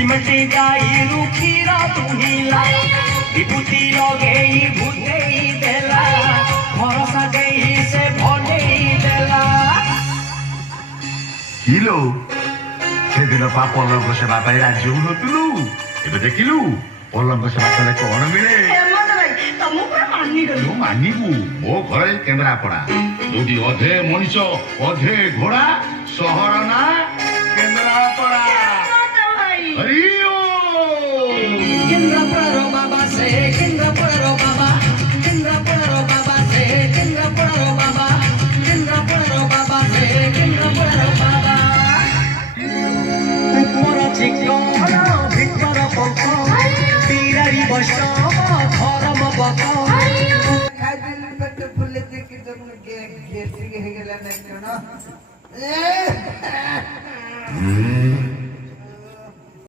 सिमटी गाई रुखीरा तुहिला विभूति लगेई भूतेई देला भरोसा देई से भलेई देला किलो সেদিন পা পলঙ্ক সেবা পাই রাজ্য নতুলু এবে দেখিলু পলঙ্ক সেবা কলে কଣ মিলে মানিবু ମୋ ଘରେ କେନ୍ଦ୍ରାପଡ଼ା ଯୋଉଠି ଅଧେ ମଣିଷ ଅଧେ ଘୋଡ଼ା ସହର ନା କେନ୍ଦ୍ରାପଡ଼ା କେନ୍ଦ୍ରାପଡ଼ାର ବାବା ସେ କେନ୍ଦ୍ରାପଡ଼ାର ବାବା କେନ୍ଦ୍ରାପଡ଼ାର ବାବା ସେ କେନ୍ଦ୍ରାପଡ଼ାର ବାବା କେନ୍ଦ୍ରାପଡ଼ାର ବାବା ସେ କେନ୍ଦ୍ରାପଡ଼ାର ବାବା ଉପର ଚିକଣ ଭିତର ପଙ୍କ ବିରାଡ଼ି ବୈଷ୍ଣବ ଧର୍ମ ବକ ফুলে দেখি তো গ্যাস্ট্রিক হয়ে গেল না কেন